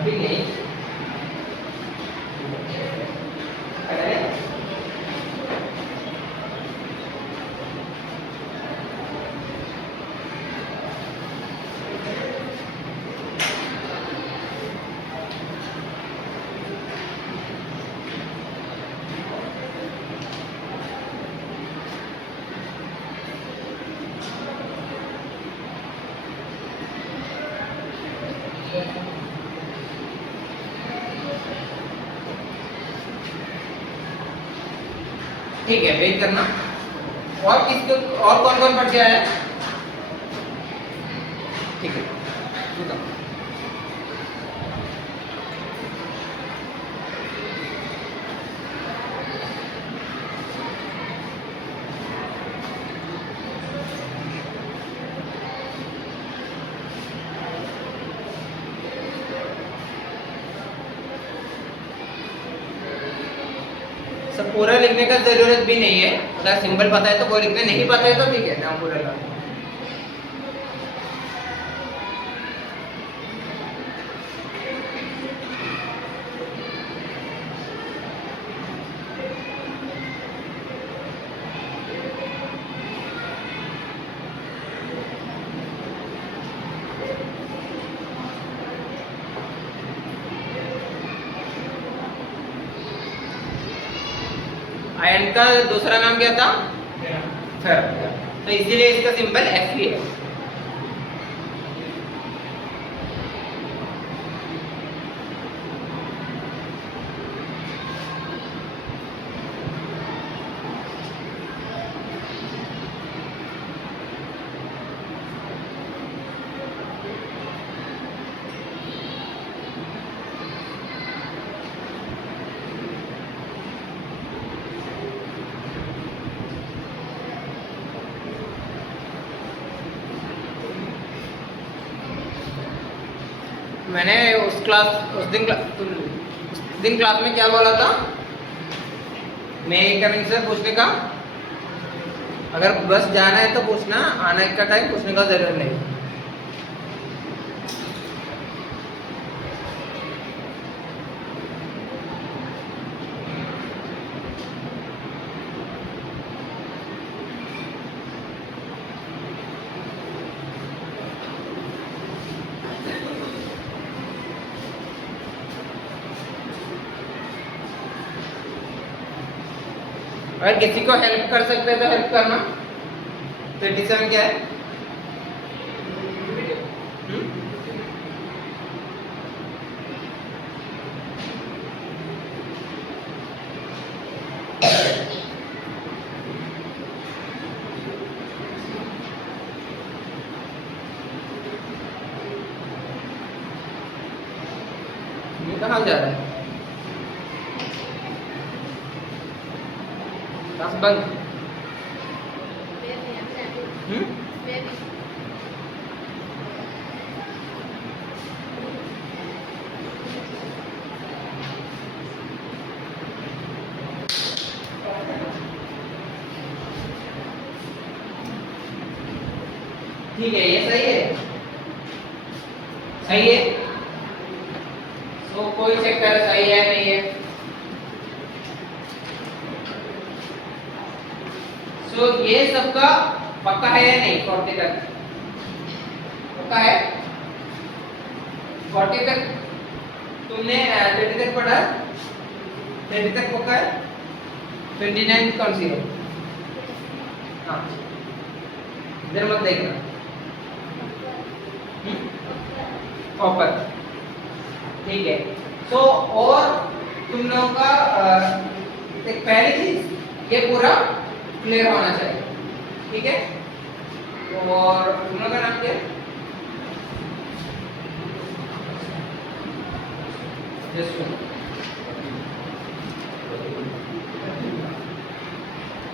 अभी नहीं ठीक है, वेट करना। और किसको और कौन कौन पढ़ के आया? ठीक है, सब पूरा लिखने का जरूरत भी नहीं है। अगर सिंबल पता है तो कोई लिखने नहीं पता है तो ठीक है, नाम पूरा लगा। आयन का दूसरा नाम क्या था? फेरम। तो इसीलिए इसका सिंबल Fe है। मैंने उस दिन क्लास में क्या बोला था? मैं कमिंग से पूछने का, अगर बस जाना है तो पूछना, आने का टाइम पूछने का जरूरत नहीं। अगर किसी को हेल्प कर सकते हैं तो हेल्प करना। 27 क्या है? कहाँ जा रहा है? बंद। ठीक है, ये सही है, सही है। तो कोई चेक करे सही है नहीं है। तो ये सबका पक्का है या नहीं? 40 तक पक्का है? 40 तक तुमने 30 तक पढ़ा? 30 तक पक्का है? 29 कौन सी है? हाँ, इधर मत देखना। कॉपर, ठीक है। तो और तुम लोगों का एक पहली चीज, ये पूरा क्लियर होना चाहिए, ठीक है। और तुम लोगों का नाम क्या है?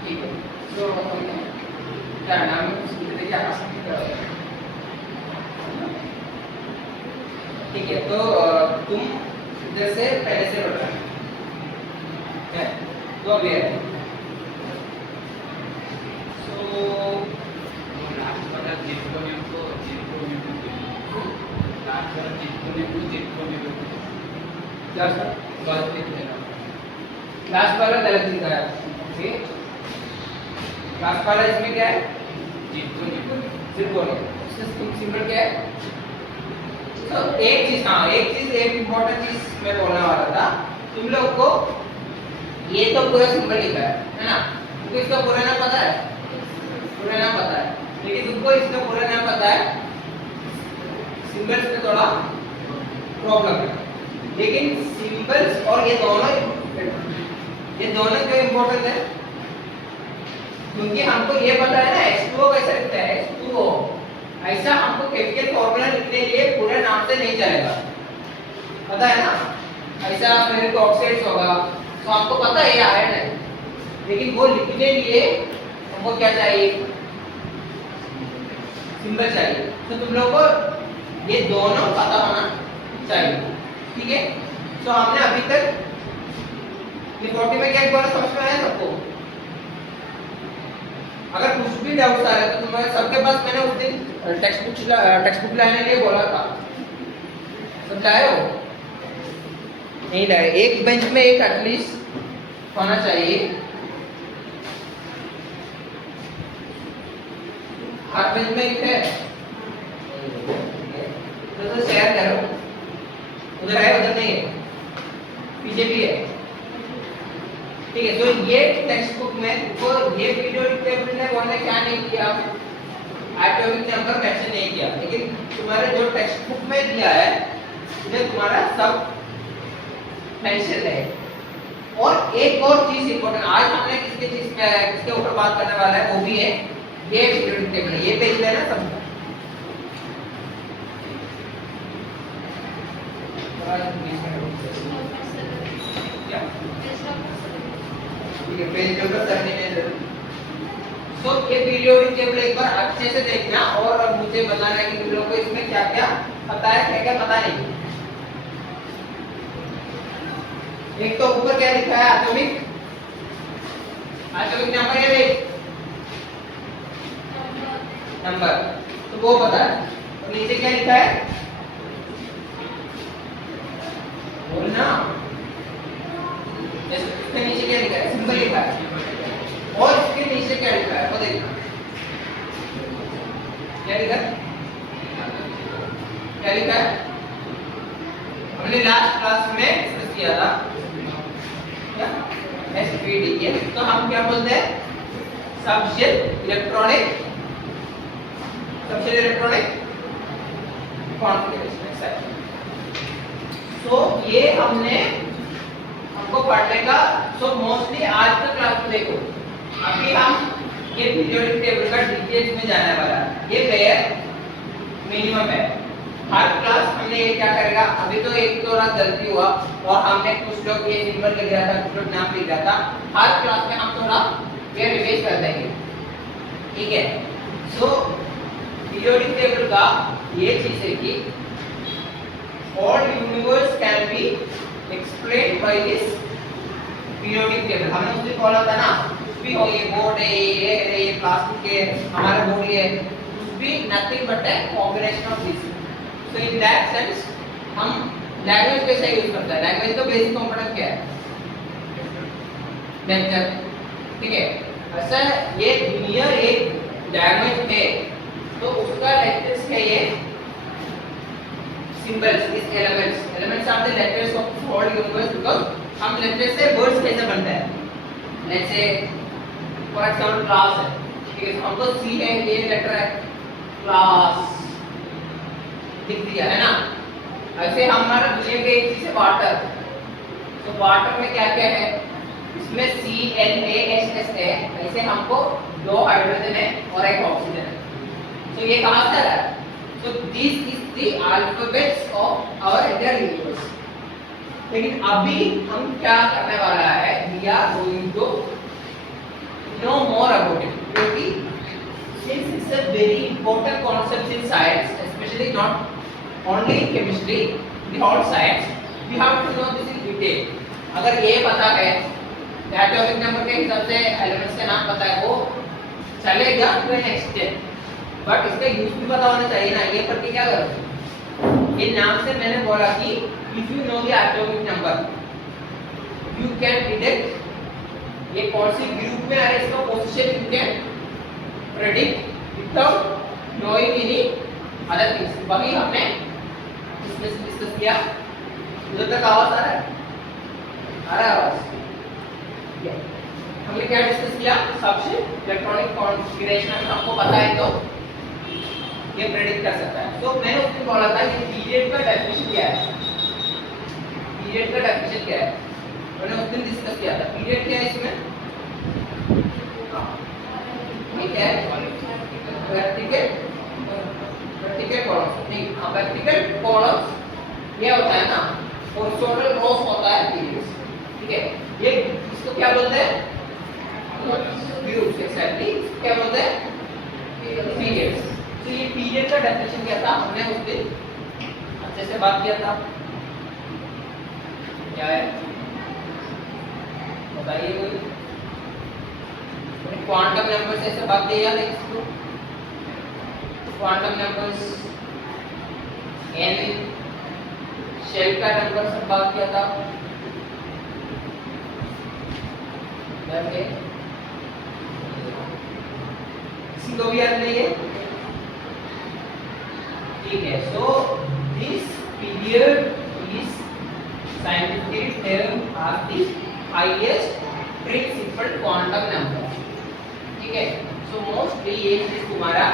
ठीक है। तो क्या नाम है? ठीक है, तो तुम इधर से पहले से बढ़ रहे हैं, तो अभी है। लास्ट वाला गलत लिखा है, ओके। लास्ट वाला इसमें क्या है, त्रिकोण है, सिंबल क्या है। तो एक चीज, हाँ एक चीज, एक इम्पोर्टेंट चीज मैं बोलने वाला था तुम लोग को। ये तो पूरा सिंबल लिखा है ना, तुमको इसका पूरा नाम पता है, पूरा नाम पता है, लेकिन तुमको इसका पूरा नाम पता है, सिंबल्स में थोड़ा प्रॉब्लम है। लेकिन सिंबल्स और ये दोनों क्यों इम्पोर्टेंट है, क्योंकि हमको ये पता है ना H2O कैसे लिखता है, H2O ऐसा हमको केमिकल फॉर्मूला लिखने के लिए पूरे नाम से नहीं चलेगा, पता है ना। ऐसा मेरे को ऑक्साइड्स होगा तो आपको पता है ये आयरन है, लेकिन वो लिखने के लिए हमको क्या चाहिए, सिंबल चाहिए। तो तुम लोग को ये दोनों पता होना चाहिए, ठीक है। तो हमने अभी तक ये 40 में क्या बोला, समझ में आया सबको। अगर कुछ भी डाउट्स आ रहे तो तुम्हारे सबके पास, मैंने उस दिन टेक्स्ट बुक लाने के लिए बोला था, सब लाए हो नहीं लाए। एक बेंच में एक एटलीस्ट होना चाहिए, हर बेंच में एक है, तो शेयर करो, उधर है उधर नहीं है, पीछे भी है, ठीक है। तो ये टेक्स्ट बुक में तो ये पीरियोडिक टेबल ने उन्होंने क्या नहीं किया, एटॉमिक नंबर मेंशन नहीं किया, लेकिन तुम्हारे जो टेक्स्ट बुक में दिया है उसमें तुम्हारा सब मेंशन है। और एक और चीज इंपॉर्टेंट, आज हमने किसके ऊपर बात करने वाला है, वो भी है ये पीरियोडिक टेबल, ये पेज लेना सब। ठीक है, पेज नंबर 39। सो ये पीरियोडिक टेबल एक बार अच्छे से देखना और मुझे बताना है कि तुम लोगों को इसमें क्या क्या पता है, क्या क्या पता नहीं। एक तो ऊपर क्या लिखा है, एटॉमिक नंबर है, नंबर तो वो पता है। और नीचे क्या लिखा है, बोलना, इसके नीचे क्या लिखा है, सिंबल लिखा है, और इसके नीचे क्या लिखा है वो देखना, क्या लिखा है, क्या लिखा है, हमने लास्ट क्लास में डिस्कस किया था क्या, SPDA। तो हम क्या बोलते हैं, सबशेल इलेक्ट्रॉनिक कॉन्फ़िगरेशन। तो ये हमको पढ़ने का, तो मोस्टली आज का क्लास में देखो, अभी हम ये पीरियोडिक टेबल का डिटेल्स में जाने वाला है, ये बेयर मिनिमम है। हर क्लास हमने ये क्या करेगा, अभी तो एक तो रात गलती हुआ और हमने कुछ लोग ये सिंबल लिख रहा था, कुछ लोग नाम लिख रहा था, हर क्लास में हम थोड़ा ये रिवाइज कर देंगे, ठीक है। सो पीरियोडिक टेबल का ये चीज है कि all universe can be explained by this periodic table। हमने उस दिन बोला था ना, कुछ भी हो, ये बोर्ड है, ये प्लास्टिक है, हमारा बोर्ड ये कुछ भी नथिंग बट है combination of this. So in that sense हम लैंग्वेज कैसे यूज करते हैं, लैंग्वेज का बेसिक कंपोनेंट क्या है, लेक्चर, ठीक है। ऐसा ये दुनिया एक लैंग्वेज है, तो उसका लेक्चर्स है ये symbols, these elements are the letters of this whole universe, because हम letters से words कैसे बनते हैं, let's say for example class है, ठीक है, तो हमको C है, ये लेटर है, class लिख दिया है ना। ऐसे हमारा दुनिया के एक चीज है वाटर, तो वाटर में क्या क्या है, इसमें CNAHS है, ऐसे हमको 2 हाइड्रोजन है और 1 ऑक्सीजन है। तो ये कहाँ से आ रहा है, so this is the alphabets of our entire universe। लेकिन अभी हम क्या करने वाला है, we are going to know more about it, क्योंकि since it's a very important concept in science, especially not only in chemistry, the whole science, we have to know this in detail। अगर ये पता है, atomic number के हिसाब से elements के नाम पता है, वो चलेगा to an extent, बट इसका यूज भी पता होना चाहिए ना। ये पढ़ के क्या करोगे, ये नाम से मैंने बोला बोला कि if you know the atomic number you can detect ये कौन सी ग्रुप में आ रहा है, इसका position you can predict without knowing any other things. वही हमने इसमें से डिस्कस किया। उधर तक आवाज आ रहा है? आ रहा है आवाज? हमने क्या डिस्कस किया? सबसे इलेक्ट्रॉनिक कॉन्फ़िगरेशन अगर हमको पता है तो ये प्रेडिक्ट कर सकता है। तो मैंने उस दिन बोला था कि पीरियड का डेफिनेशन क्या है, पीरियड का डेफिनेशन क्या है, मैंने उस दिन डिस्कस किया था। पीरियड क्या है इसमें? ये क्या है? वर्टिकल कॉलम्स नहीं, वर्टिकल कॉलम्स ये होता है ना, हॉरिजॉन्टल रोस होता है पीरियड्स, ठीक है। ये इसको क्या बोलते हैं? ग्रुप्स। एक्जेक्टली क्या बोलते हैं? पीरियड्स। तो ये पीरियड का डेफिनेशन क्या था, हमने उस दिन अच्छे से बात किया था। क्या है बताइए कोई? क्वांटम नंबर से ऐसे बात किया था इसको, क्वांटम नंबर्स, एन, शेल का नंबर सब बात किया था। किसी को भी याद नहीं है? ठीक है। So this period is scientific term of the highest principal quantum number, ठीक है। सो मोस्टली ये चीज तुम्हारा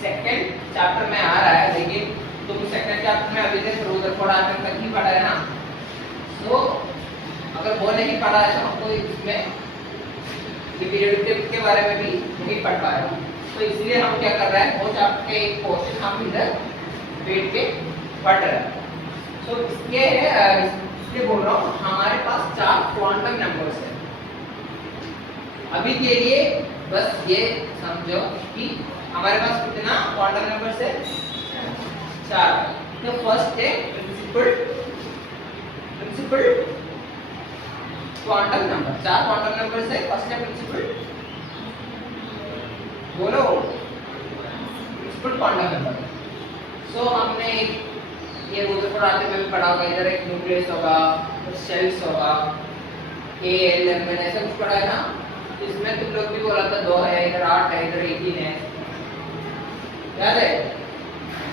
सेकंड चैप्टर में आ रहा है, लेकिन तुम सेकंड चैप्टर में अभी तक रदरफोर्ड आटम तक ही पढ़ा है ना। सो अगर वो नहीं पढ़ा है तो हमको इसमें ये पीरियोडिक के बारे में भी नहीं पढ़ पाएगा। तो इसलिए हम क्या कर रहे हैं, वो चैप्टर के एक पोर्शन हम इधर बैठ के पढ़ रहे हैं। सो इसलिए बोल रहा हूँ हमारे पास 4 क्वांटम नंबर्स है। अभी के लिए बस ये समझो कि हमारे पास कितना क्वांटम नंबर्स है? 4। तो फर्स्ट है principal quantum number. 4 quantum numbers है। फर्स्ट है प्रिंसिपल, बोलो, प्रिंसिपल क्वांटम नंबर। सो हमने ये रदरफोर्ड आटम में भी पढ़ा होगा, इधर एक न्यूक्लियस होगा, शेल्स होगा, एल मैंने ऐसा कुछ पढ़ा है ना। इसमें तुम लोग भी बोला था 2 है, इधर 8 है, इधर 18 है, याद है?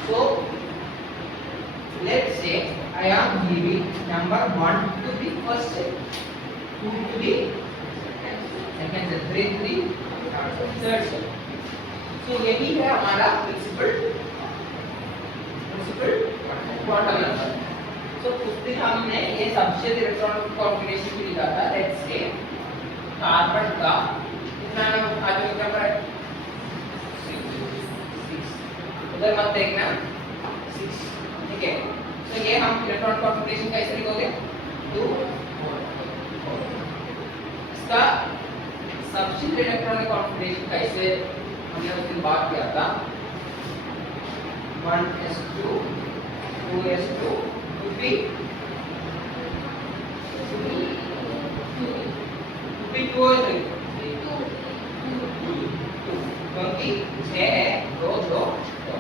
So let's say I am giving number 1 to the first cell, 2 to the second cell, 3 to the third cell. So यही है हमारा प्रिंसिपल क्वांटम नंबर। तो उस दिन हमने ये सबसे इलेक्ट्रॉनिक कॉन्फ़िगरेशन भी लिखा था। लेट्स से कार्बन का कितना एटॉमिक नंबर है? 6। उधर मत देखना, 6, ठीक है। तो ये हम इलेक्ट्रॉनिक कॉन्फ़िगरेशन कैसे लिखोगे? 2 इसका सबसे इलेक्ट्रॉनिक कॉन्फ़िगरेशन कैसे हमने उस दिन बात किया था। 1s2 2s2 2p 2 क्योंकि 6 है 2 2 2,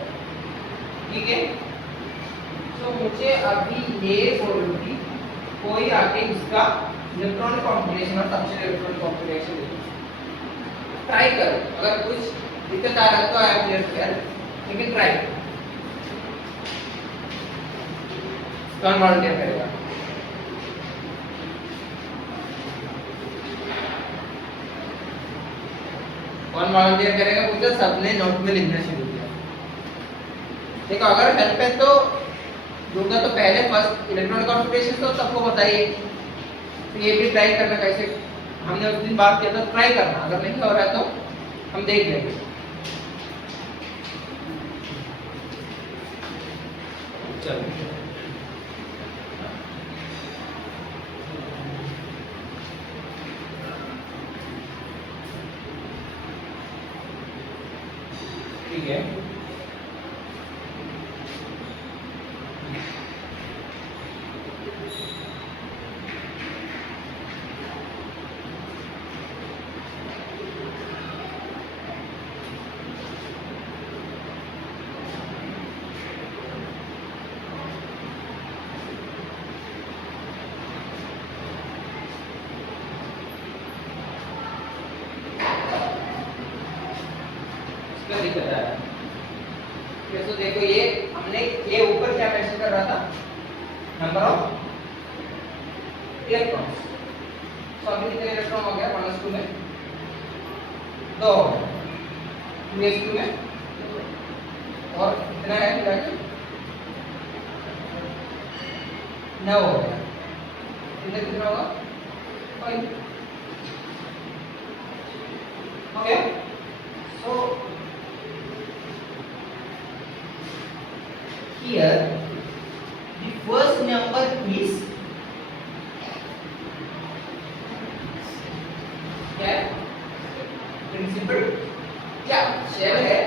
ठीक है। तो मुझे अभी ये बोलूंगी कोई आके इसका इलेक्ट्रॉनिक कॉन्फ़िगरेशन और सबसे इलेक्ट्रॉनिक कॉन्फ़िगरेशन ट्राई करो। अगर कुछ दिक्कत आ रहा है तो आई एम क्लियर, लेकिन ट्राई कौन वॉलंटियर करेगा? कौन वॉलंटियर करेगा? मुझे सबने नोट में लिखना शुरू किया। देखो अगर हेल्प है तो दूंगा, तो पहले फर्स्ट इलेक्ट्रॉनिक कॉन्फ़िगरेशन तो सबको बताइए, तो ये भी ट्राई करना कैसे हमने उस दिन बात किया था, ट्राई करना। अगर नहीं हो रहा है तो हम देख लेंगे। चलो ठीक है। तो देखो ये हमने ये ऊपर क्या मेंशन कर रहा था, नंबर ऑफ इलेक्ट्रॉन्स। तो अभी कितने इलेक्ट्रॉन हो गया 1s2 में, 2 हो गया, 2s2 में, और कितना है मिला के 9 हो गया, इधर कितना होगा 5 हो गया। सो here the first number is क्या है, प्रिंसिपल क्या शेल है,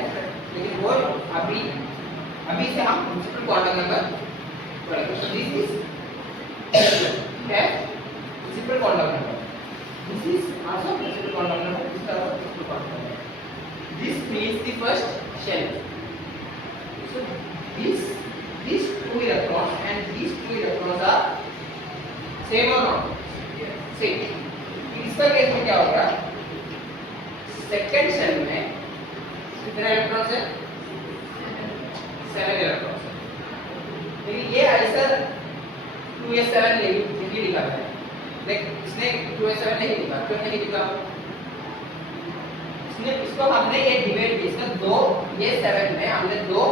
लेकिन वो अभी से हम प्रिंसिपल क्वांटम नंबर पढ़ेंगे। So this is क्या है, principal quantum number, this is also principal quantum number, this is also principal quantum number. This means the first shell. So these two electrons and these two electrons are same or not? Same. इसका case में क्या होगा, second shell में कितने electrons है, 7 electrons है। लेकिन ये ऐसा 2s7 नहीं लिखा है, देख इसने 2s7 नहीं लिखा, क्यों नहीं लिखा, इसने इसको हमने ये डिवाइड किया, इसमें 2 ये 7 में हमने 2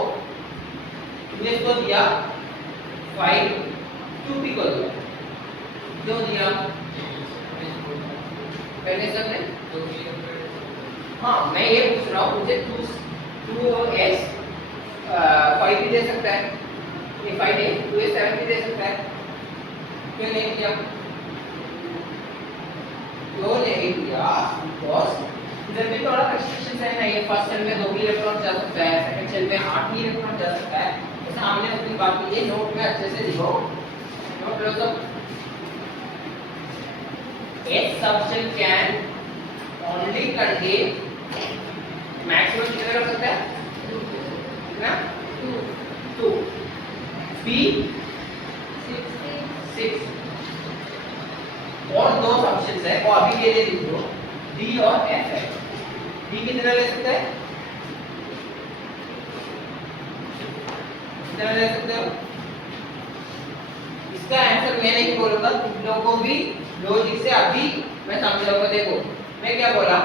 2s को दिया 5 2p को दिया, क्यों दिया पहले सब ने, हाँ मैं ये पूछ रहा हूँ, मुझे 2s 5 भी दे सकता है, ये 5 है 2s7 भी दे सकता है, क्यों नहीं दिया, क्यों नहीं दिया, बिकॉज़ इधर भी थोड़ा रेस्ट्रिक्शंस है ना, ये फर्स्ट सेल में 2 इलेक्ट्रॉन जा सकता है, सेकंड सेल में 8 ही इलेक्ट्रॉन जा सकता है, ऐसा हमने अपनी बात की है, नोट में अच्छे से लिखो, नोट लो सब। A subshell can only contain maximum कितना रख सकता है, कितना 2, B 6 और 2 सबशेल्स है, वो अभी के लिए लिख दो, D और F है, D कितना ले सकता है, कितना ले सकते हो, इसका आंसर मैं नहीं बोलूंगा, तुम लोगों को भी लॉजिक से अभी मैं समझाऊंगा। देखो मैं क्या बोला,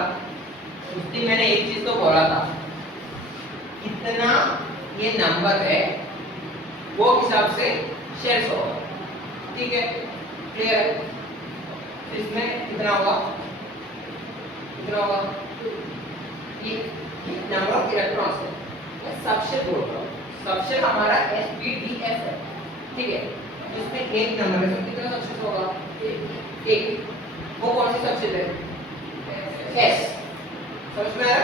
उस दिन मैंने एक चीज तो बोला था, कितना ये नंबर है वो हिसाब से शेल्स होगा, ठीक है, क्लियर है, इसमें कितना होगा, कितना होगा, ये नंबर ऑफ इलेक्ट्रॉन्स है, मैं सबशेल बोल रहा हूँ, सबशेल हमारा SPDF है, ठीक है, इसमें एक नंबर है, कितना सबशेल होगा, एक, वो कौन सी सबशेल है, S, समझ में आया,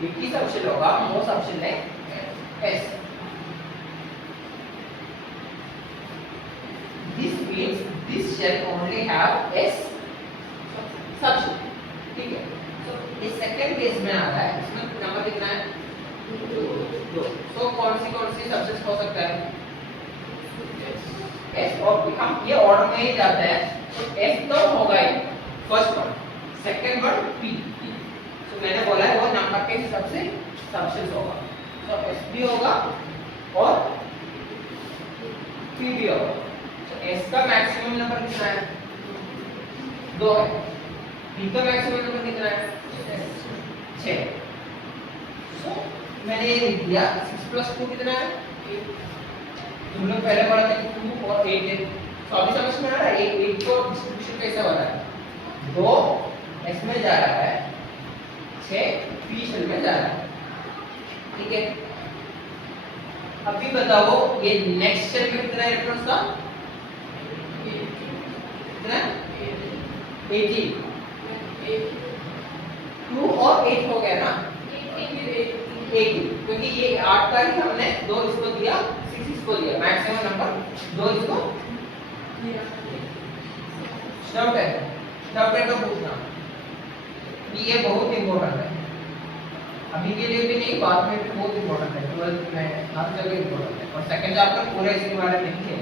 विकी सबशेल होगा, वो सबशेल है S, this means this shell only have S subshell, ठीक है, तो ये सेकंड केस में आ रहा है, इसमें नंबर कितना है 2, तो कौन सी सबशेल्स हो सकता है S, और हम ये ऑर्डर में ही जाता है, तो S तो होगा ही first one, second one P, तो मैंने बोला है वो नंबर के हिसाब से सबशेल्स होगा, तो S भी होगा और P भी होगा, तो S का मैक्सिमम नंबर कितना है 2 है, P का मैक्सिमम नंबर कितना है 6, तो मैंने ये लिख दिया 6 + 2 कितना है, तुम लोग पहले पढ़ा था कि 2 और 8 है, तो अभी समझ में आ रहा है 8 को डिस्ट्रीब्यूशन कैसा हो रहा है, 2 S में जा रहा है, 6 P शेल में जा रहा है, ठीक है, अभी बताओ ये नेक्स्ट शेल में कितना इलेक्ट्रॉन्स था, कितना 18, 2 और 8 हो गया ना, 18, क्योंकि ये 8 का ही हमने 2 इसको दिया, 6 इसको दिया, मैक्सिमम नंबर 2 इसको दिया, डाउट है तो पूछना, ये बहुत इंपॉर्टेंट है, अभी के लिए भी नहीं, बाद में भी बहुत इंपॉर्टेंट है, 12th में हर जगह इंपॉर्टेंट है, और सेकंड चैप्टर पूरा इसके बारे में नहीं है,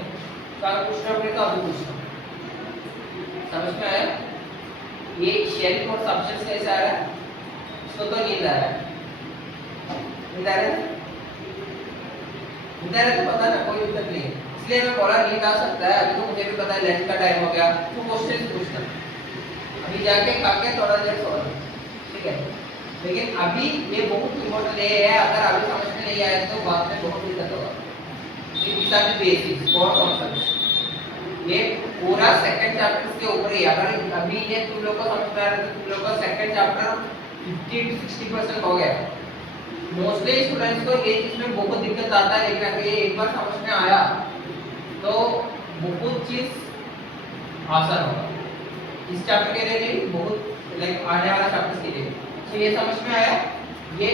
सारा पूछना पड़ेगा, अभी पूछना, समझ में आया, ये शेल और सबशेल्स कैसे आ रहा है, इसको तो नींद आ रहा है, नींद आ रहा है, इतना रहता पता ना, कोई दिक्कत नहीं है। इसलिए मैं बोला नींद आ सकता है, अभी तो मुझे भी पता है लंच का टाइम हो गया, तो क्वेश्चन पूछना, अभी जाके खा के थोड़ा देर सो रहा, ठीक है। लेकिन अभी ये बहुत इम्पोर्टेंट है, अगर अभी समझ में नहीं आया तो बाद में बहुत दिक्कत होगा। these are the basics for concepts। ये पूरा सेकंड चैप्टर के ऊपर ही, अगर अभी ये तुम लोग को समझ में आ रहा है तो तुम लोग का सेकंड चैप्टर 50 to 60% हो गया। मोस्टली स्टूडेंट्स को ये चीज में बहुत दिक्कत आता है, लेकिन अगर ये एक बार समझ में आया तो बहुत चीज आसान होगा इस चैप्टर के लिए भी, बहुत लाइक आने वाला चैप्टर के लिए। तो ये समझ में आया, ये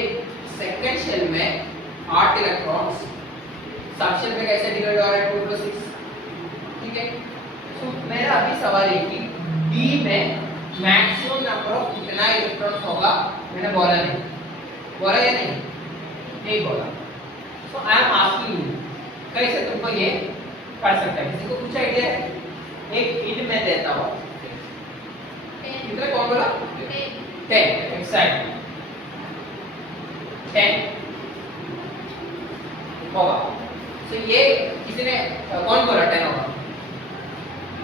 सेकंड शेल में 8 इलेक्ट्रॉन्स, सब शेल में कैसे डिवाइड हो रहा है 2 to 6, ठीक है। तो मेरा अभी सवाल है कि डी में मैक्सिमम नंबर ऑफ कितना इलेक्ट्रॉन्स होगा, मैंने बोला नहीं, बोला या नहीं बोला। तो आई एम आस्किंग यू, कैसे तुमको ये कर सकता है, किसी को कुछ आइडिया है? एक हिंट मैं देता हूँ, कितना कौन बोला? 10 एक्सैक्ट 10 होगा। तो ये किसी ने कौन बोला 10 होगा?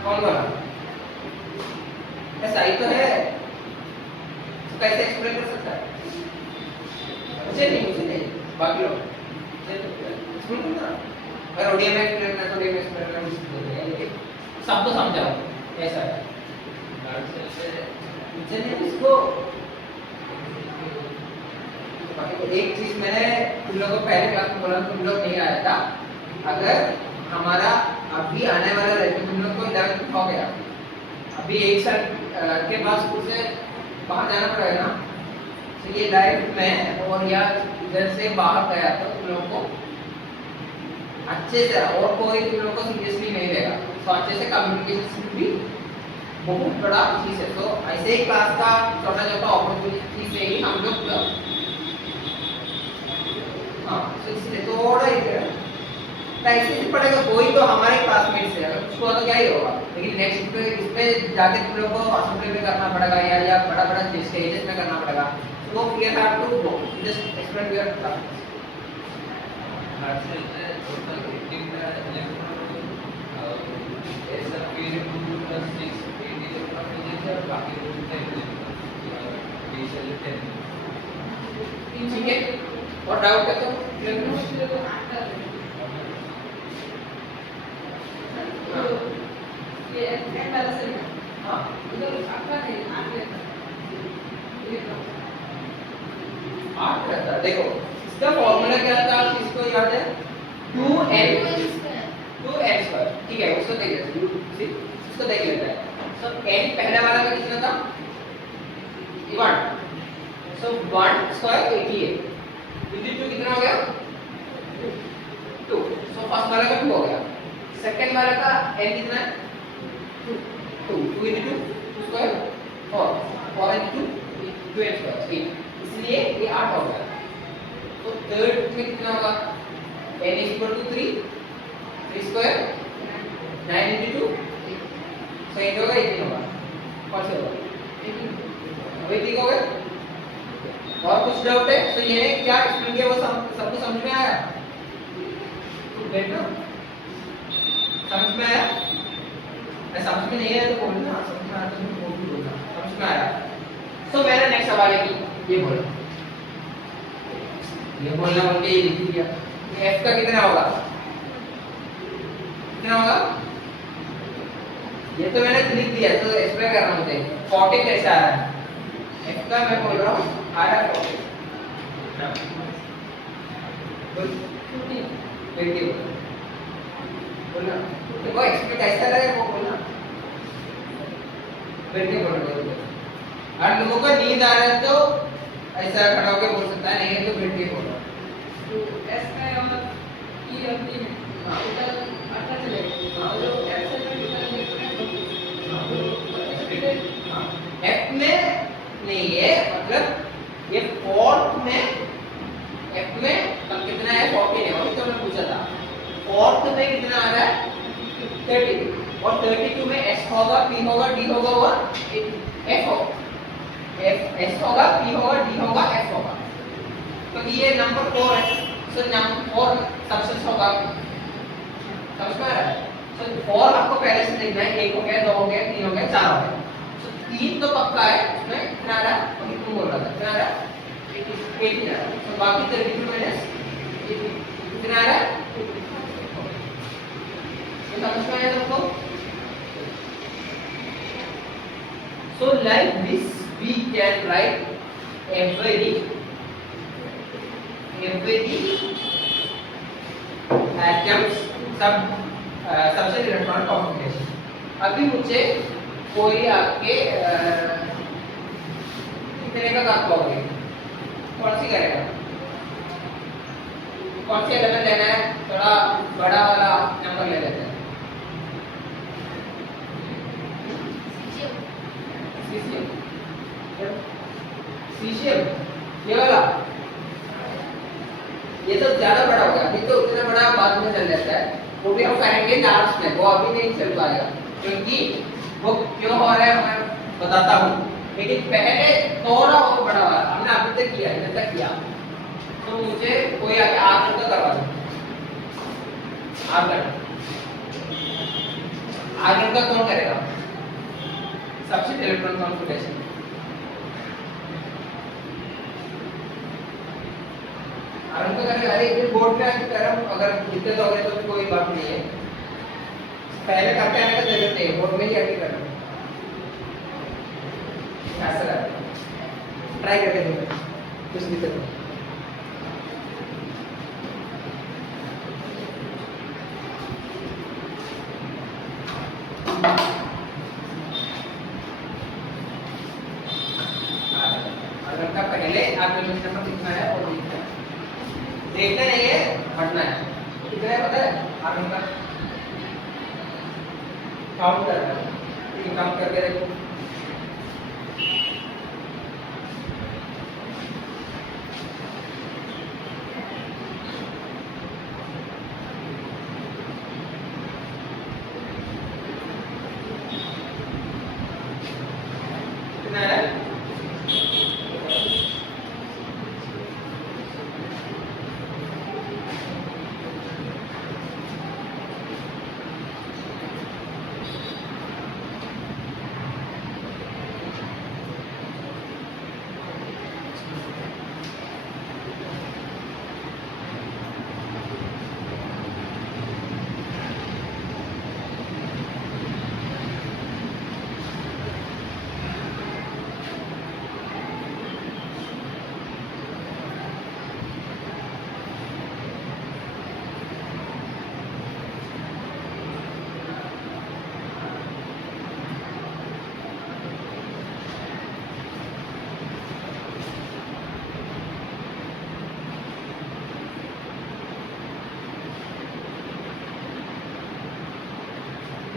कौन बोला? ऐसा ही तो है, तो कैसे एक्सप्लेन कर सकता है? मुझे नहीं, बाकी लोग एक्सप्लेन करना, अगर ओडीएम में एक्सप्लेन करना तो ओडीएम में एक्सप्लेन करना, लेकिन सबको समझाओ ऐसा है। मुझे नहीं इसको, एक चीज मैंने तुम लोगों को पहले क्लास में बोला, तुम लोग नहीं आया था, अगर हमारा अभी आने वाला रहता तुम लोग को 11 हो गया, अभी एक साल के बाद स्कूल से बाहर जाना पड़ेगा ना, तो ये डायरेक्ट में और या इधर से बाहर गया तो तुम लोग को अच्छे से, और कोई तुम लोग को सीरियसली नहीं लेगा, तो अच्छे से कम्युनिकेशन भी बहुत बड़ा चीज है। तो ऐसे ही क्लास का छोटा छोटा अपॉर्चुनिटी से ही हम लोग तो इसलिए थोड़ा ऐसे ही पढ़ेगा कोई तो हमारे क्लासमेट से, अगर कुछ हुआ तो क्या ही होगा, लेकिन नेक्स्ट इसमें जाके तुम लोग को असेंबली में करना पड़ेगा या बड़ा बड़ा स्टेजेस में करना पड़ेगा, तो वो we have to go just explain your class. ठीक है, और डाउट है तो आठ रहता है। देखो इसका फॉर्मूला क्या था, इसको याद है 2n स्क्वायर, ठीक है, उसको देख लेते हैं, इसको देख लेते हैं। तो n पहले वाला का कितना था 1, सो 1 स्क्वायर 88, इनटू 2 कितना हो गया 2, सो फर्स्ट वाला का 2 हो गया, सेकंड वाला का n कितना है 2 into 2 square 4 into 2n square 8, इसलिए ये 8 हो गया। तो थर्ड में कितना होगा n equal to 3 square 9 into 2, so ये होगा 18 होगा, कौन से होगा 18, ठीक हो गया। और कुछ डाउट है तो ये क्या एक्सप्लेन किया वो सबको समझ में आया? तो देखना समझ में आया, समझ में नहीं आया तो बोलना, समझ में आया तो बोलना, समझ में आया। तो मेरा नेक्स्ट सवाल है कि ये बोलना बोल के ये लिख दिया, f का कितना होगा, कितना होगा, ये तो मैंने लिख दिया, तो एक्सप्लेन करना मुझे 40 कैसे आ रहा है, f का मैं बोल रहा हूँ आ रहा है 40, बोलना देखो एक्सप्लेन कैसा रहा वो बोलना, बैठ के बोलना। और लोगों का नींद आ रहा है तो ऐसा खड़ा होकर बोल सकता है, नहीं है तो बैठ के बोलो। तो एस का और ई और टी में हां उधर 18 चलेगा, हां जो एफ से कितना लिखना हां एफ में नहीं है, मतलब ये फोर्थ में एफ में कब कितना है 40 है, वही तो मैं पूछा था। फोर्थ में कितना आ रहा है 32, और 32 में एस होगा, पी होगा, डी होगा और एफ होगा, एफ एस होगा, पी होगा, डी होगा, एफ होगा। तो ये नंबर 4 है, सो यहाँ 4 सबसेट्स होगा, समझ में आ रहा है? सो 4 आपको पहले से देखना है, 1 हो गया, 2 हो गया, 3 हो गया, 4 हो गया। सो 3 तो पक्का है, उसमें कितना आ रहा है? अभी तुम बोल रहा था कितना आ रहा है? 18 आ रहा है। सो बाकी 32 माइनस 18 कितना आ रहा है? समझ में आया सबको? So like this we can write every atoms सबसे इलेक्ट्रॉन कॉन्फ़िगरेशन। अभी मुझे कोई आपके कितने का काम करोगे? कौन सी करेगा? कौन सी एलिमेंट लेना है? थोड़ा बड़ा वाला नंबर ले लेते हैं। सीशियम ये वाला, ये तो ज्यादा बड़ा होगा, अभी तो उतना बड़ा बाद में चल जाता है, वो भी हम करेंगे लास्ट में, वो अभी नहीं चल पाएगा क्योंकि वो क्यों हो रहा है मैं बताता हूँ, लेकिन पहले थोड़ा और बड़ा वाला हमने अभी तक किया, इधर तक किया, तो मुझे कोई आके आर्गन का करवा दो। आर्गन का कौन करेगा? सबसे इलेक्ट्रॉन कॉन्फ़िगरेशन आरंभ करेंगे। अरे एक बोर्ड में आके कर, अगर जितने तो गए तो कोई बात नहीं है, पहले करके आने का जरूरत नहीं, बोर्ड में ही आके करना। ऐसा ट्राई करके देखो कुछ दिक्कत नहीं। अगर का पहले आपके नंबर कितना है और देखना नहीं है, पढ़ना है। कितना है पता है? आगे का काउंट करना है, ठीक है? काउंट करके देखो। कितना है?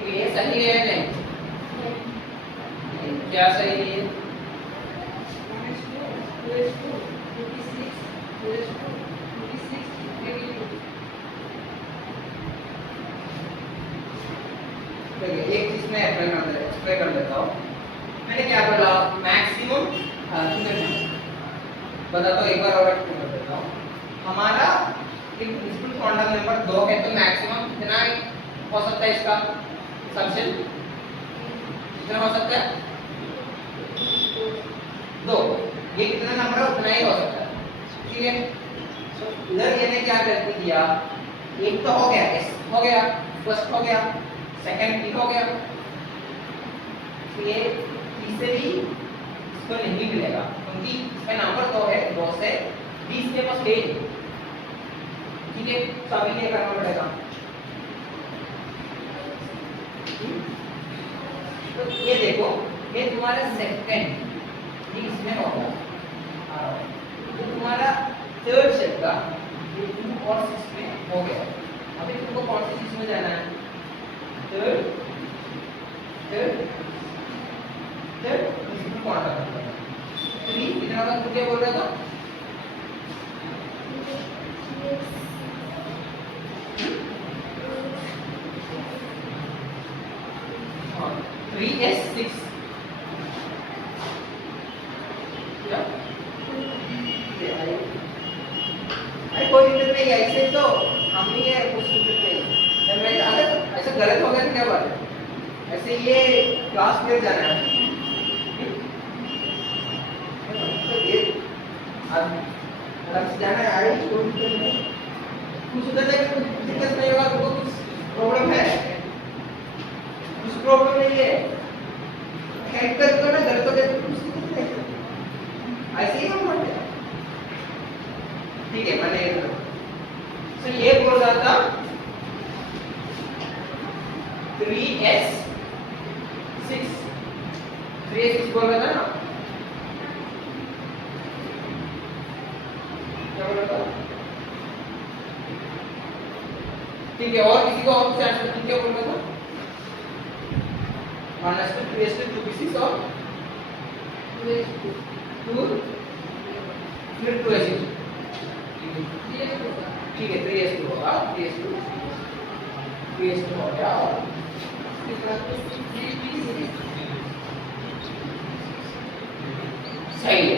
ये सही है नहीं? क्या सही है? एक चीज में एक्सप्लेन कर देता हूँ। मैंने क्या बोला? मैक्सिमम बताता हूँ, एक बार और एक्सप्लेन कर देता हूँ। हमारा प्रिंसिपल क्वांटम नंबर 2 है, तो मैक्सिमम कितना हो सकता है इसका? सबसे कितना हो सकता है? 2। ये कितना नंबर है उतना ही हो सकता है, ठीक है? तो इधर मैंने क्या कर दिया, एक तो हो गया, एस हो गया, फर्स्ट हो गया, सेकंड भी हो गया, तो ये तीसरी इसको नहीं मिलेगा क्योंकि इसका नंबर 2 है, 2 से 20 के पास है, ठीक है? तो अभी ये करना पड़ेगा। तो ये देखो, ये तुम्हारा सेकंड, ये इसमें होगा, तो तुम्हारा थर्ड शेप का ये 2 और 6 में हो गया। अभी तुमको कौन सी चीज में जाना है? थर्ड इसमें क्वांटम नंबर 3 कितना का तू क्या बोल रहा था? हाँ 3s6 क्या? अरे कोई दिक्कत नहीं, समझने वाले। ऐसे ये क्लास में जाना है तो ये अब जाना है आई कोई दिक्कत नहीं, कुछ उधर जाके कुछ दिक्कत नहीं होगा, तो कुछ प्रॉब्लम है, कुछ प्रॉब्लम नहीं है, हेल्प कर दो ना, घर तो देखो कुछ दिक्कत नहीं है, ऐसे ही हम पढ़ते हैं। ठीक है, मैंने ये तो ये बोल रहा था 3s6 बोल रहा था ना, क्या बोल रहा था? ठीक है, और किसी को और कुछ आंसर क्या बोल रहा था? 1s2 और 2 फिर 2s2 ठीक है, 3s2 होगा, 3s2 हो गया और सही है।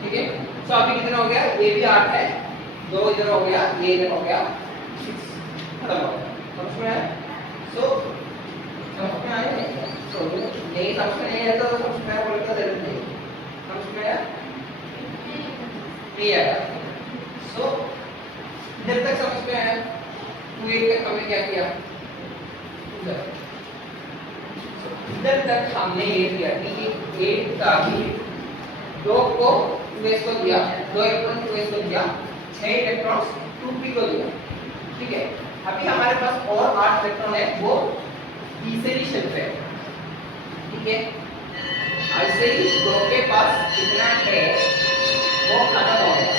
ठीक है, तो अभी कितना हो गया? ये भी 8 है, 2 इधर हो गया, ये इधर हो गया, 6 खत्म हो गया। समझ में आया? सो समझ में आया नहीं? तो नहीं समझ में नहीं आया तो समझ में आया बोलने का जरूरत नहीं। समझ में आया? नहीं आया? सो इधर तक समझ में आया? 2 तक हमने क्या किया? इधर तक हमने ये किया कि 8 का भी 2 को 2s को दिया, 2 इलेक्ट्रॉन 2s को दिया, 6 इलेक्ट्रॉन्स 2p को दिया। ठीक है, अभी हमारे पास और 8 इलेक्ट्रॉन है, वो तीसरी शेल पे है। ठीक है, ऐसे ही 2 के पास कितना है वो खत्म हो गया।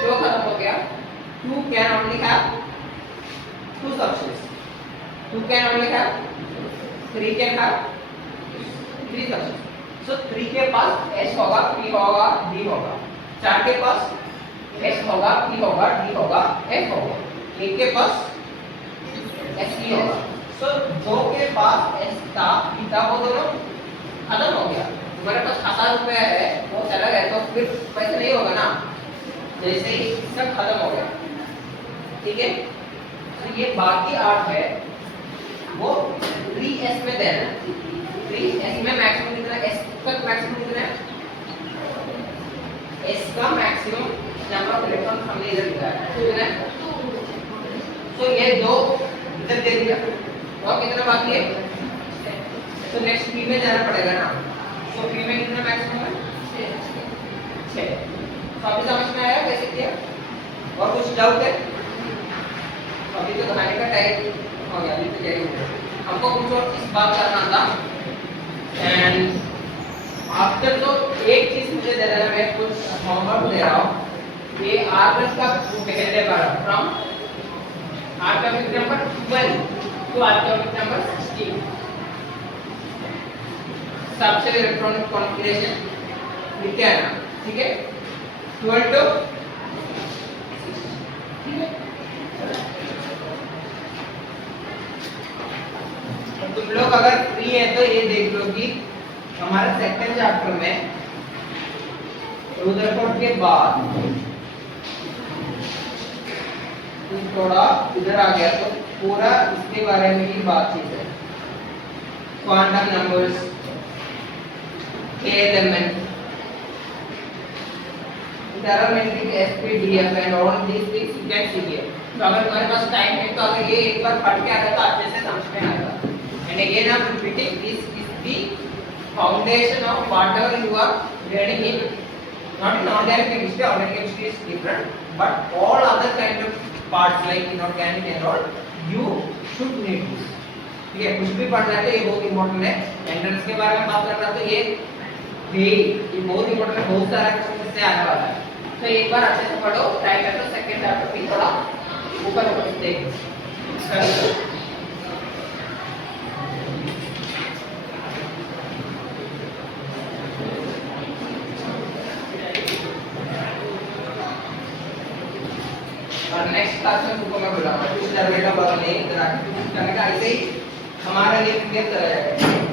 क्यों खत्म हो गया? 2 can only have 2 substances, 2 can only have 3 can have 3 substances. So 3 के पास S होगा, P होगा, D होगा, 4 के पास S होगा, P होगा, D होगा, F होगा, 1 के पास SE होगा। So 2 के पास S था, P था, वो दोनों खत्म हो गया। तुम्हारे पास 1000 रुपए है, वो चला गया तो फिर पैसे नहीं होगा ना, जैसे ही सब खत्म हो गया। ठीक है, तो ये बाकी 8 है वो 3s में देना है। 3s में मैक्सिमम कितना है? s का मैक्सिमम कितना है? s का मैक्सिमम नंबर ऑफ इलेक्ट्रॉन हमने इधर लिखा है, कितना है? तो ये 2 इधर दे दिया, और कितना बाकी है? तो नेक्स्ट p में जाना पड़ेगा ना, तो p में कितना मैक्सिमम है? 6। तो अभी समझ में आया कैसे किया? और कुछ डाउट है? अभी तो खाने का टाइम हो गया, अभी तो तैयारी हो गई। हमको कुछ और इस बात करना था, एंड आफ्टर तो एक चीज मुझे दे देना, मैं कुछ होमवर्क दे रहा हूँ। ये आर्गन का पहले बार from atomic number 12 to atomic number 16 सबसे इलेक्ट्रॉनिक कॉन्फ़िगरेशन लिख के आना। ठीक है, 12 टू तुम लोग अगर फ्री है तो ये देख लो कि हमारा सेकंड चैप्टर में रुदरफोर्ड के बाद थोड़ा इधर आ गया, तो पूरा इसके बारे में ही बातचीत है। क्वांटम नंबर्स, के element, parametric, SPDF and all these things you can see here. तो अगर तुम्हारे पास टाइम है तो अगर ये एक बार पढ़ के आ जाता अच्छे से समझ में आएगा। And again I am repeating, this is the foundation of whatever you are learning in, not in organic chemistry. Organic chemistry is different, but all other kind of parts like inorganic and all, you should need this. ठीक है, कुछ भी पढ़ना है तो ये बहुत important है। एंट्रेंस के बारे में बात करना है तो ये बहुत इम्पोर्टेंट है, बहुत सारा क्वेश्चन इससे आने वाला है। तो एक बार अच्छे से पढ़ो, टाइम है तो सेकंड चैप्टर भी थोड़ा ऊपर ऊपर देखो। और नेक्स्ट क्लास में तुमको मैं बुलाऊंगा, कुछ डर बेटा बात नहीं, करने का ऐसे ही हमारा ये क्लियर कराया जाएगा।